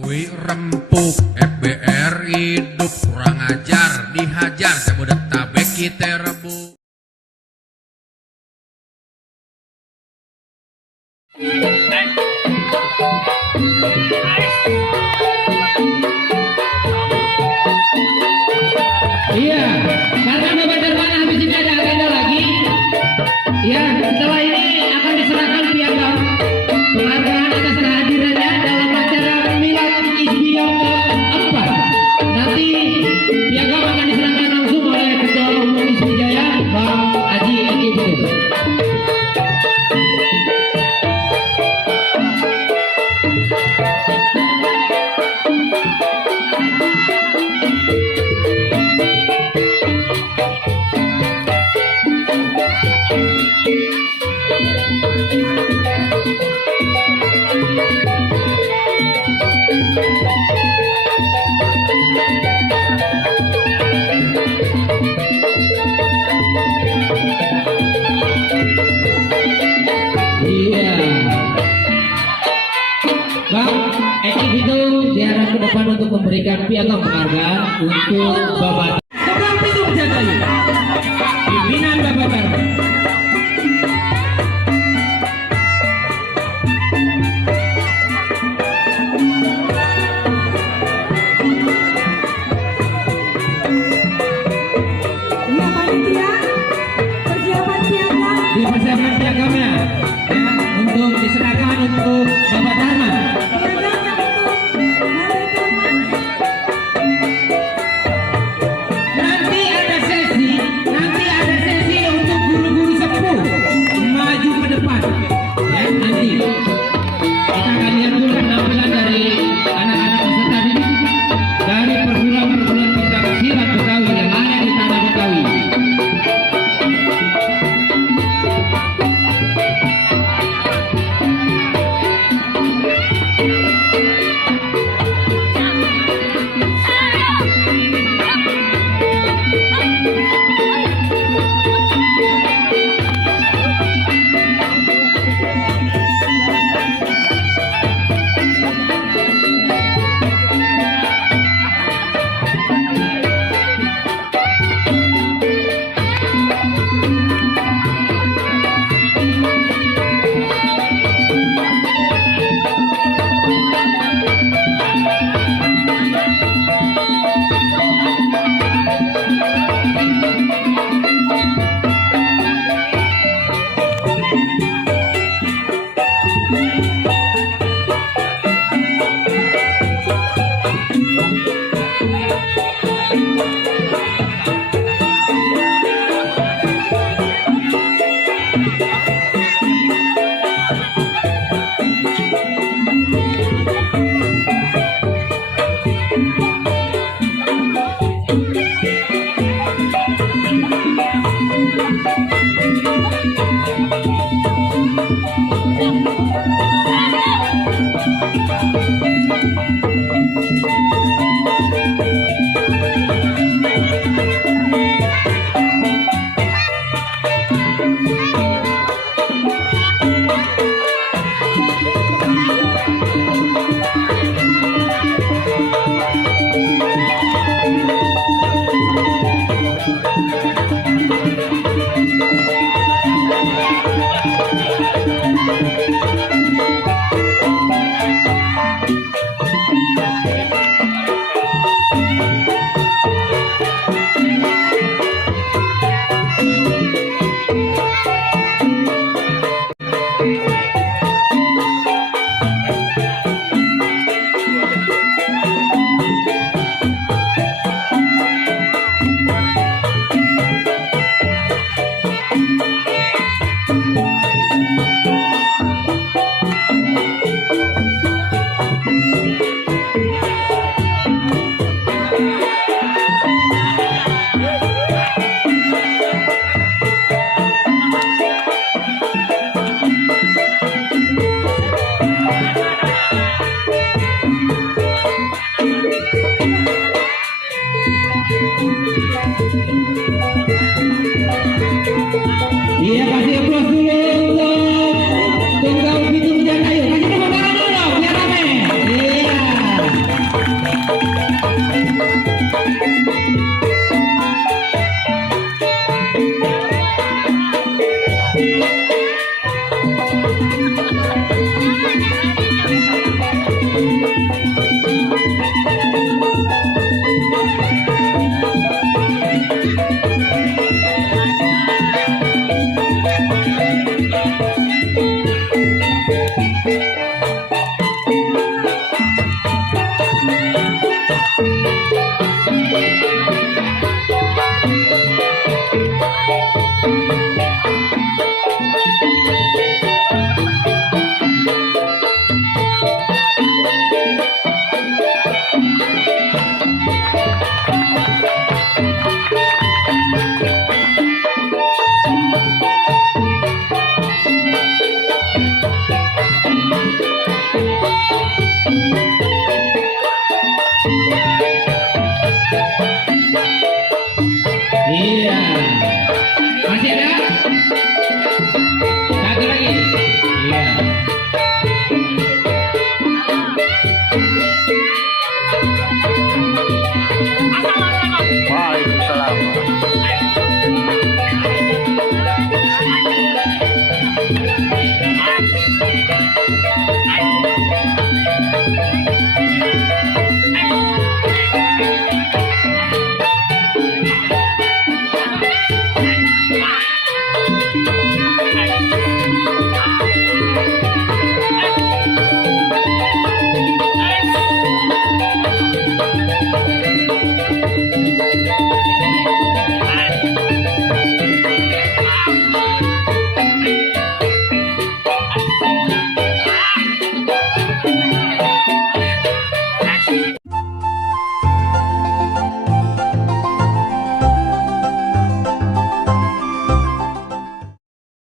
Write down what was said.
Wih rempuk FBR hidup kurang ajar dihajar Jabodetabek kita rebu. Iya, karena Bapak Darman habis ini ada agenda lagi. Ya, setelah ini akan diserahkan piagam penghargaan atas kehadirannya dalam acara Milad Isbio keempat. Nanti piagam akan diserahkan langsung oleh Ketua Umum Isbijaya, Bang Haji Eki Betul. Ke depan untuk memberikan piagam penghargaan untuk Bapak. Seberang pintu Jatayu, pimpinan Bapak Darman. Ya panitia, persiapan piagam. Dipersiapkan piagamnya ya, untuk diserahkan untuk Bapak Darman.